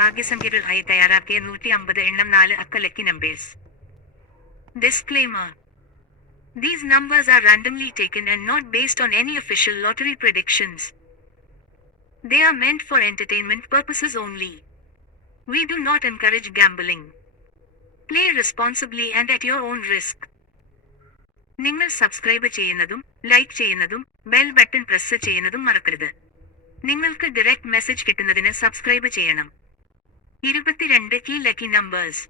ഭാഗ്യസംഖ്യകൾ ആയി തയ്യാറാക്കിയ നൂറ്റി അമ്പത് എണ്ണം നാല് അക്കലക്കി numbers disclaimer these numbers are randomly taken and not based on any official lottery predictions they are meant for entertainment purposes only we do not encourage gambling play responsibly and at your own risk നിങ്ങൾ subscribe ചെയ്യുന്നതും like ചെയ്യുന്നതും bell button press ചെയ്യുന്നതും മറക്കരുത്. നിങ്ങൾക്ക് direct message കിട്ടുന്നതിന് subscribe ചെയ്യണം. ഇരുപത്തിരണ്ട് key lucky numbers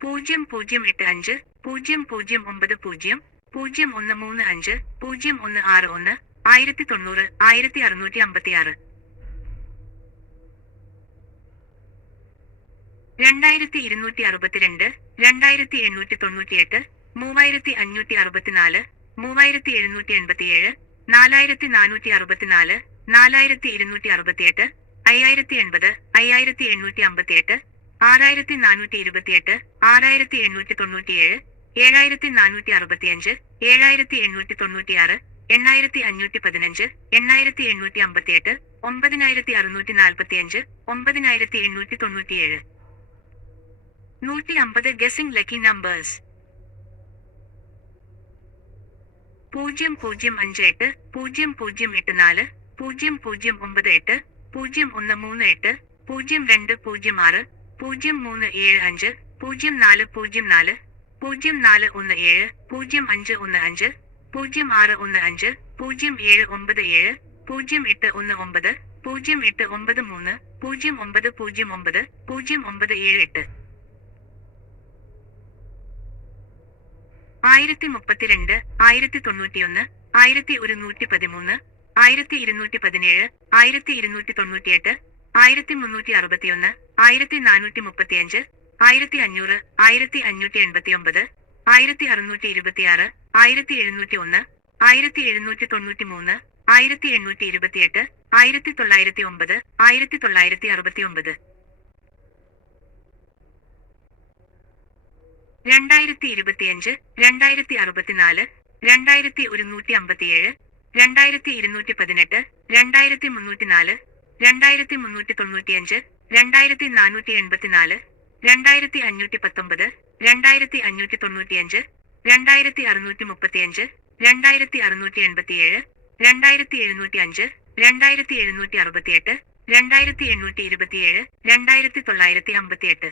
പൂജ്യം പൂജ്യം എട്ട് അഞ്ച് പൂജ്യം പൂജ്യം ഒമ്പത് പൂജ്യം പൂജ്യം ഒന്ന് മൂന്ന് അഞ്ച് പൂജ്യം ഒന്ന് ആറ് ഒന്ന് ആയിരത്തി തൊണ്ണൂറ് ആയിരത്തി അറുന്നൂറ്റി അമ്പത്തിയാറ്. രണ്ടായിരത്തി ഇരുന്നൂറ്റി അറുപത്തിരണ്ട് രണ്ടായിരത്തി എണ്ണൂറ്റി തൊണ്ണൂറ്റിയെട്ട് മൂവായിരത്തി അഞ്ഞൂറ്റി അറുപത്തിനാല് മൂവായിരത്തി എഴുന്നൂറ്റി എൺപത്തിയേഴ് നാലായിരത്തി നാനൂറ്റി അറുപത്തിനാല് നാലായിരത്തി ഇരുന്നൂറ്റി അറുപത്തിയെട്ട് അയ്യായിരത്തി എൺപത് അയ്യായിരത്തി എണ്ണൂറ്റി അമ്പത്തിയെട്ട് ആറായിരത്തി നാനൂറ്റി ഇരുപത്തിയെട്ട് ആറായിരത്തി എണ്ണൂറ്റി തൊണ്ണൂറ്റിയേഴ് ഏഴായിരത്തി നാനൂറ്റി അറുപത്തിയഞ്ച് ഏഴായിരത്തി എണ്ണൂറ്റി തൊണ്ണൂറ്റിയാറ് എണ്ണായിരത്തി അഞ്ഞൂറ്റി പതിനഞ്ച് എണ്ണായിരത്തി എണ്ണൂറ്റി അമ്പത്തിയെട്ട് ഒമ്പതിനായിരത്തി അറുന്നൂറ്റി നാൽപ്പത്തിയഞ്ച് ഒമ്പതിനായിരത്തി എണ്ണൂറ്റി തൊണ്ണൂറ്റിയേഴ് നൂറ്റി അമ്പത് ഗസിംഗ് ലക്കി നമ്പേഴ്സ് പൂജ്യം പൂജ്യം അഞ്ച് എട്ട് പൂജ്യം പൂജ്യം എട്ട് നാല് പൂജ്യം പൂജ്യം ഒമ്പത് എട്ട് പൂജ്യം ഒന്ന് മൂന്ന് എട്ട് പൂജ്യം രണ്ട് പൂജ്യം ആറ് പൂജ്യം മൂന്ന് ഏഴ് അഞ്ച് പൂജ്യം നാല് പൂജ്യം നാല് പൂജ്യം നാല് ഒന്ന് ഏഴ് പൂജ്യം അഞ്ച് ഒന്ന് അഞ്ച് പൂജ്യം ആറ് ഒന്ന് അഞ്ച് പൂജ്യം ഏഴ് ഒമ്പത് ഏഴ് പൂജ്യം എട്ട് ഒന്ന് ഒമ്പത് പൂജ്യം എട്ട് ഒമ്പത് മൂന്ന് പൂജ്യം ഒമ്പത് പൂജ്യം ഒമ്പത് പൂജ്യം ഒമ്പത് ഏഴ് എട്ട്. ആയിരത്തി മുപ്പത്തിരണ്ട് ആയിരത്തി തൊണ്ണൂറ്റിയൊന്ന് ആയിരത്തി ഒരുന്നൂറ്റി പതിമൂന്ന് ആയിരത്തി ഇരുന്നൂറ്റി പതിനേഴ് ആയിരത്തി ഇരുന്നൂറ്റി തൊണ്ണൂറ്റിയെട്ട് ആയിരത്തി മുന്നൂറ്റി അറുപത്തിയൊന്ന് ആയിരത്തി നാനൂറ്റി മുപ്പത്തിയഞ്ച് ആയിരത്തി അഞ്ഞൂറ് ആയിരത്തി അഞ്ഞൂറ്റി എൺപത്തിയൊമ്പത് ആയിരത്തി അറുന്നൂറ്റി ഇരുപത്തിയാറ് ആയിരത്തി എഴുന്നൂറ്റി ഒന്ന് ആയിരത്തി എഴുന്നൂറ്റി തൊണ്ണൂറ്റി മൂന്ന് ആയിരത്തി എണ്ണൂറ്റി ഇരുപത്തിയെട്ട് ആയിരത്തി തൊള്ളായിരത്തി ഒമ്പത് ആയിരത്തി തൊള്ളായിരത്തി അറുപത്തി ഒമ്പത് രണ്ടായിരത്തി ഇരുപത്തിയഞ്ച് രണ്ടായിരത്തി അറുപത്തിനാല് രണ്ടായിരത്തി ഒരുന്നൂറ്റി അമ്പത്തിയേഴ് രണ്ടായിരത്തി ഇരുന്നൂറ്റി പതിനെട്ട് രണ്ടായിരത്തി മുന്നൂറ്റി നാല് രണ്ടായിരത്തി മുന്നൂറ്റി തൊണ്ണൂറ്റിയഞ്ച് രണ്ടായിരത്തി നാനൂറ്റി എൺപത്തിനാല് രണ്ടായിരത്തി അഞ്ഞൂറ്റി പത്തൊമ്പത് രണ്ടായിരത്തി അഞ്ഞൂറ്റി തൊണ്ണൂറ്റിയഞ്ച് രണ്ടായിരത്തി അറുന്നൂറ്റി മുപ്പത്തിയഞ്ച് രണ്ടായിരത്തി അറുന്നൂറ്റി എൺപത്തിയേഴ് രണ്ടായിരത്തി എഴുന്നൂറ്റി അഞ്ച് രണ്ടായിരത്തി എഴുന്നൂറ്റി അറുപത്തിയെട്ട് രണ്ടായിരത്തി എണ്ണൂറ്റി ഇരുപത്തിയേഴ് രണ്ടായിരത്തി തൊള്ളായിരത്തി അമ്പത്തിയെട്ട്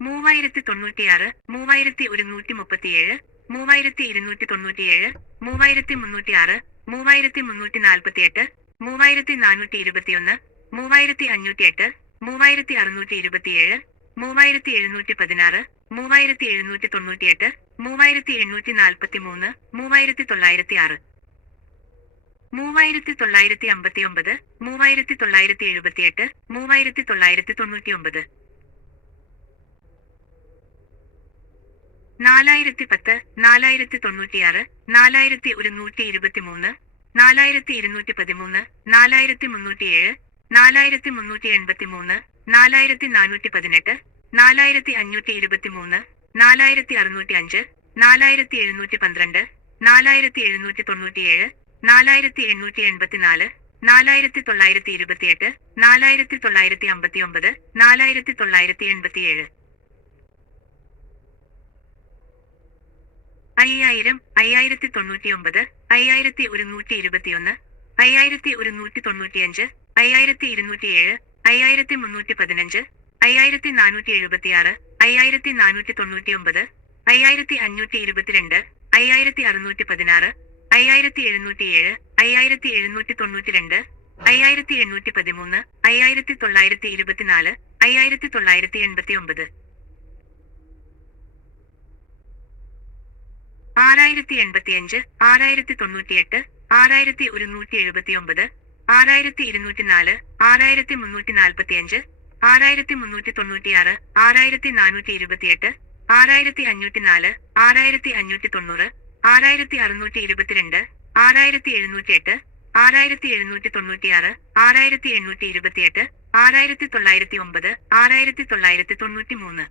മൂവായിരത്തി തൊണ്ണൂറ്റിയാറ് മൂവായിരത്തി ഒരുന്നൂറ്റി മുപ്പത്തിയേഴ് മൂവായിരത്തി ഇരുന്നൂറ്റി തൊണ്ണൂറ്റിയേഴ് മൂവായിരത്തി മുന്നൂറ്റി ആറ് മൂവായിരത്തി മുന്നൂറ്റി നാൽപ്പത്തിയെട്ട് മൂവായിരത്തി നാനൂറ്റി ഇരുപത്തിയൊന്ന് മൂവായിരത്തി അഞ്ഞൂറ്റി എട്ട് മൂവായിരത്തി അറുന്നൂറ്റി ഇരുപത്തിയേഴ് മൂവായിരത്തി എഴുന്നൂറ്റി പതിനാറ് മൂവായിരത്തി എഴുന്നൂറ്റി തൊണ്ണൂറ്റിയെട്ട് മൂവായിരത്തി എണ്ണൂറ്റി നാൽപ്പത്തി മൂന്ന് മൂവായിരത്തി തൊള്ളായിരത്തി ആറ് മൂവായിരത്തി തൊള്ളായിരത്തി അമ്പത്തി ഒമ്പത് മൂവായിരത്തി തൊള്ളായിരത്തി എഴുപത്തിയെട്ട് മൂവായിരത്തി തൊള്ളായിരത്തി തൊണ്ണൂറ്റിയൊമ്പത് നാലായിരത്തി പത്ത് നാലായിരത്തി തൊണ്ണൂറ്റിയാറ് നാലായിരത്തി ഒരുന്നൂറ്റി ഇരുപത്തിമൂന്ന് നാലായിരത്തി ഇരുന്നൂറ്റി പതിമൂന്ന് നാലായിരത്തി മുന്നൂറ്റിയേഴ് നാലായിരത്തി മുന്നൂറ്റി എൺപത്തിമൂന്ന് നാലായിരത്തി നാനൂറ്റി പതിനെട്ട് നാലായിരത്തി അഞ്ഞൂറ്റി ഇരുപത്തിമൂന്ന് നാലായിരത്തി അറുന്നൂറ്റി അഞ്ച് നാലായിരത്തി എഴുന്നൂറ്റി പന്ത്രണ്ട് നാലായിരത്തി എഴുന്നൂറ്റി തൊണ്ണൂറ്റിയേഴ് നാലായിരത്തി എണ്ണൂറ്റി എൺപത്തിനാല് നാലായിരത്തി തൊള്ളായിരത്തി ഇരുപത്തിയെട്ട് നാലായിരത്തി തൊള്ളായിരത്തി അമ്പത്തിയൊമ്പത് നാലായിരത്തി തൊള്ളായിരത്തി എൺപത്തിയേഴ് അയ്യായിരം അയ്യായിരത്തി തൊണ്ണൂറ്റിയൊമ്പത് അയ്യായിരത്തി ഒരുന്നൂറ്റി ഇരുപത്തിയൊന്ന് അയ്യായിരത്തി ഒരുന്നൂറ്റി തൊണ്ണൂറ്റിയഞ്ച് അയ്യായിരത്തി ഇരുന്നൂറ്റിയേഴ് അയ്യായിരത്തി മുന്നൂറ്റി പതിനഞ്ച് അയ്യായിരത്തി നാനൂറ്റി എഴുപത്തിയാറ് അയ്യായിരത്തി നാനൂറ്റി തൊണ്ണൂറ്റിയൊമ്പത് അയ്യായിരത്തി അഞ്ഞൂറ്റി ഇരുപത്തിരണ്ട് അയ്യായിരത്തി അറുന്നൂറ്റി പതിനാറ് അയ്യായിരത്തി എഴുന്നൂറ്റിയേഴ് അയ്യായിരത്തി എഴുന്നൂറ്റി തൊണ്ണൂറ്റിരണ്ട് അയ്യായിരത്തി എണ്ണൂറ്റി പതിമൂന്ന് അയ്യായിരത്തി തൊള്ളായിരത്തി ഇരുപത്തിനാല് അയ്യായിരത്തി തൊള്ളായിരത്തി എൺപത്തിയൊമ്പത്. ആറായിരത്തി എൺപത്തിയഞ്ച് ആറായിരത്തി തൊണ്ണൂറ്റിയെട്ട് ആറായിരത്തി ഒരുന്നൂറ്റി എഴുപത്തിയൊമ്പത് ആറായിരത്തി ഇരുന്നൂറ്റി നാല് ആറായിരത്തി മുന്നൂറ്റി നാൽപ്പത്തിയഞ്ച് ആറായിരത്തി മുന്നൂറ്റി തൊണ്ണൂറ്റിയാറ് ആറായിരത്തി നാനൂറ്റി ഇരുപത്തിയെട്ട് ആറായിരത്തി അഞ്ഞൂറ്റി നാല് ആറായിരത്തി അഞ്ഞൂറ്റി തൊണ്ണൂറ് ആറായിരത്തി അറുന്നൂറ്റി ഇരുപത്തിരണ്ട് ആറായിരത്തി എഴുന്നൂറ്റി എട്ട് ആറായിരത്തി എഴുന്നൂറ്റി തൊണ്ണൂറ്റിയാറ് ആറായിരത്തി എണ്ണൂറ്റി ഇരുപത്തിയെട്ട് ആറായിരത്തി തൊള്ളായിരത്തി ഒമ്പത് ആറായിരത്തി തൊള്ളായിരത്തി തൊണ്ണൂറ്റി മൂന്ന്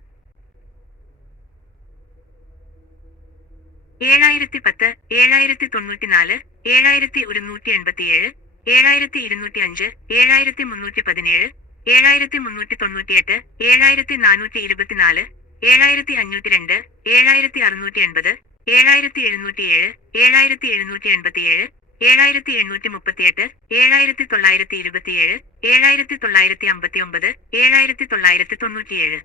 ഏഴായിരത്തി പത്ത് ഏഴായിരത്തി തൊണ്ണൂറ്റിനാല് ഏഴായിരത്തി ഒരുന്നൂറ്റി എൺപത്തിയേഴ് ഏഴായിരത്തി ഇരുന്നൂറ്റി അഞ്ച് ഏഴായിരത്തി മുന്നൂറ്റി പതിനേഴ് ഏഴായിരത്തി മുന്നൂറ്റി തൊണ്ണൂറ്റിയെട്ട് ഏഴായിരത്തി നാനൂറ്റി ഇരുപത്തിനാല് ഏഴായിരത്തി അഞ്ഞൂറ്റി രണ്ട് ഏഴായിരത്തി അറുന്നൂറ്റി എൺപത് ഏഴായിരത്തി എഴുന്നൂറ്റിയേഴ് ഏഴായിരത്തി എഴുന്നൂറ്റി എൺപത്തിയേഴ് ഏഴായിരത്തി എണ്ണൂറ്റി മുപ്പത്തിയെട്ട് ഏഴായിരത്തി തൊള്ളായിരത്തി ഇരുപത്തിയേഴ് ഏഴായിരത്തി തൊള്ളായിരത്തി അമ്പത്തി ഒമ്പത് ഏഴായിരത്തി തൊള്ളായിരത്തി തൊണ്ണൂറ്റിയേഴ്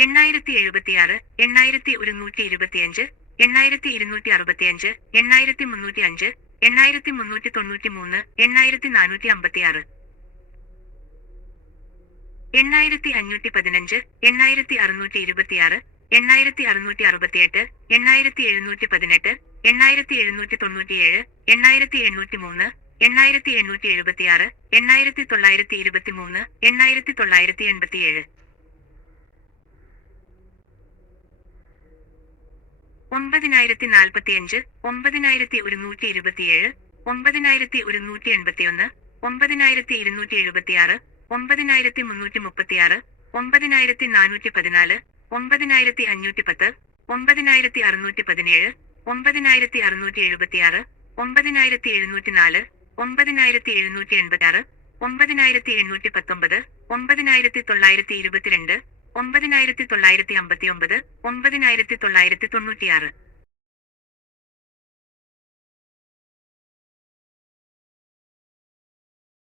എണ്ണായിരത്തി എഴുപത്തിയാറ് എണ്ണായിരത്തി ഒരുന്നൂറ്റി ഇരുപത്തിയഞ്ച് എണ്ണായിരത്തി ഇരുന്നൂറ്റി അറുപത്തിയഞ്ച് എണ്ണായിരത്തി മുന്നൂറ്റി അഞ്ച് എണ്ണായിരത്തി മുന്നൂറ്റി തൊണ്ണൂറ്റി മൂന്ന് എണ്ണായിരത്തി നാനൂറ്റി അമ്പത്തിയാറ് എണ്ണായിരത്തി അഞ്ഞൂറ്റി പതിനഞ്ച് എണ്ണായിരത്തി അറുന്നൂറ്റി ഇരുപത്തിയാറ് എണ്ണായിരത്തി അറുന്നൂറ്റി അറുപത്തിയെട്ട് എണ്ണായിരത്തി എഴുന്നൂറ്റി പതിനെട്ട് എണ്ണായിരത്തി എഴുന്നൂറ്റി തൊണ്ണൂറ്റിയേഴ് എണ്ണായിരത്തി എണ്ണൂറ്റി മൂന്ന് എണ്ണായിരത്തി എണ്ണൂറ്റി എഴുപത്തിയാറ് എണ്ണായിരത്തി തൊള്ളായിരത്തി ഇരുപത്തി മൂന്ന് എണ്ണായിരത്തി തൊള്ളായിരത്തി എൺപത്തിയേഴ് ഒമ്പതിനായിരത്തി നാൽപ്പത്തിയഞ്ച് ഒമ്പതിനായിരത്തി ഒരുന്നൂറ്റി ഇരുപത്തിയേഴ് ഒമ്പതിനായിരത്തി ഒരുന്നൂറ്റി എൺപത്തിയൊന്ന് ഒമ്പതിനായിരത്തി ഇരുന്നൂറ്റി എഴുപത്തിയാറ് ഒമ്പതിനായിരത്തി മുന്നൂറ്റി മുപ്പത്തിയാറ് ഒമ്പതിനായിരത്തി നാനൂറ്റി പതിനാല് ഒമ്പതിനായിരത്തി അഞ്ഞൂറ്റി പത്ത് ഒമ്പതിനായിരത്തി അറുന്നൂറ്റി പതിനേഴ് ഒമ്പതിനായിരത്തി അറുന്നൂറ്റി എഴുപത്തിയാറ് ഒമ്പതിനായിരത്തി എഴുന്നൂറ്റി നാല് ഒമ്പതിനായിരത്തി എഴുന്നൂറ്റി എൺപത്തിയാറ് ഒമ്പതിനായിരത്തി എണ്ണൂറ്റി പത്തൊമ്പത് ഒമ്പതിനായിരത്തി തൊള്ളായിരത്തി ഇരുപത്തിരണ്ട് ഒമ്പതിനായിരത്തി തൊള്ളായിരത്തി അമ്പത്തി ഒമ്പത് ഒമ്പതിനായിരത്തി തൊള്ളായിരത്തി തൊണ്ണൂറ്റിയാറ്.